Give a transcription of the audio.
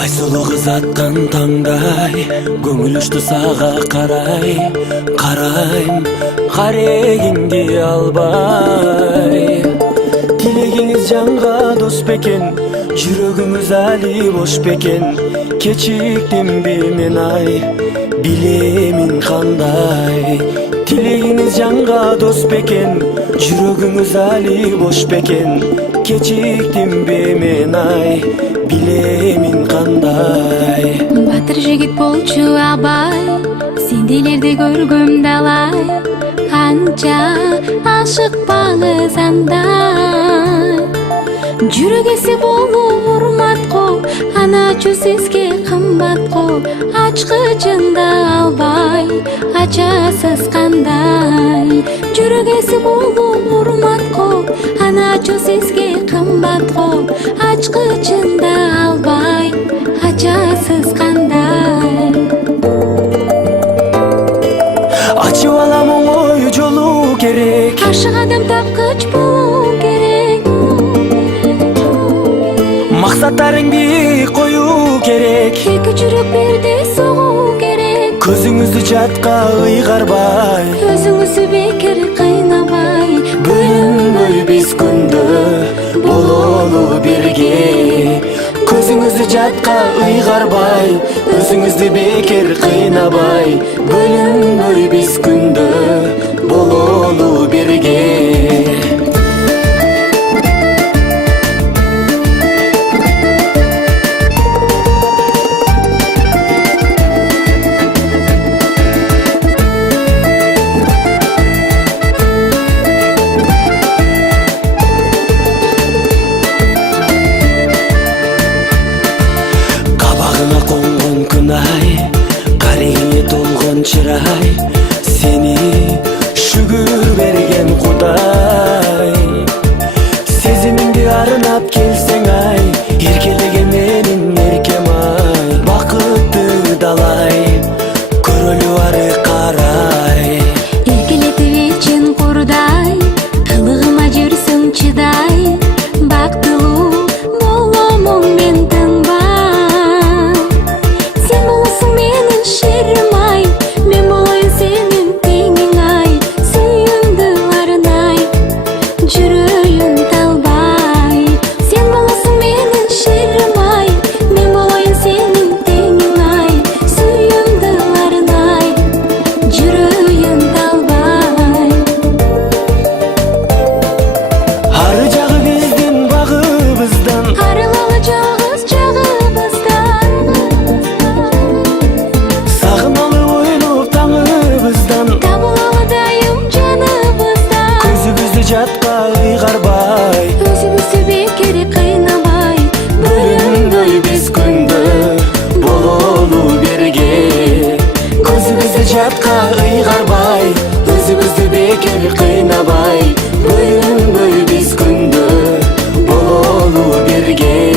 Айсылуу кыз аткан таңдай көңүл учту сага карайм карегиңди албай. Тилегиңиз жанга дос бекен, жүрөгүңүз али бош бекен. Кечиктимби мен ай, билемин кандай. Тилегиңиз жанга дос бекен, жүрөгүңүз али бош бекен. Кечиктимби мен ай, билемин кандай. Батыр жигит болчу абай, сендейлерди көргөм далай. Канча ашыкпаңыз андай. Жүрөк эси болуп урмат го, аначу сизге кымбат го. Ачкычында албай, ачасыз кандай. Жүрөк эси болуп урмат го, аначу сизге кымбат го. Ачкычында албай, ачасыз кандай. Ачып алам оңой жолу керек, Ашык адам тапкыч болуу керек. максаттарың бийик коюу керек. Эки жүрөк бирдей согуу керек. Көзүңүздү жатка ыйгарбай, Өзүңүздү бекер кыйнабай. бөлүнбөй биз күндө бололу бирге. Көзүңүздү жатка ыйгарбай, өзүңүздү бекер кыйнабай. Бөлүнбөй биз күндө бололу бирге. Кабагыңа конгон күн ай, карегиңе толгон чырай. Сени шүгүр берген Кудай. Сезимиңди арнап келсең ай, эркелеген менин эркем ай. Бакытты далай, көрөлү ары карай. Эркелетип эчин курдай, кылыгыма жүрсүң чыдай. Бактылуу боломун мен тынбай. Сен болосуң менин шерим ай, мен болоюн сенин теңиң ай. Сүйүүмдү арнай, жүрөйүн талбай. Сен болосуң менин шерим ай, мен болоюн сенин теңиң ай. Сүйүүмдү арнай, жүрөйүн талбай. Ары жагы биздин багыбыздан, Арылалы жалгыз жагыбыздан. сагыналы ойлоп таңыбыздан. Табылалы дайым жаныбыздан. Көзүбүздү жатка ыйгарбай, Өзүбүздү бекер кыйнабай. бөлүнбөй биз күндө бололу бирге. Көзүбүздү жатка ыйгарбай, өзүбүздү бекер кыйнабай. Бөлүнбөй биз күндө бололу бирге.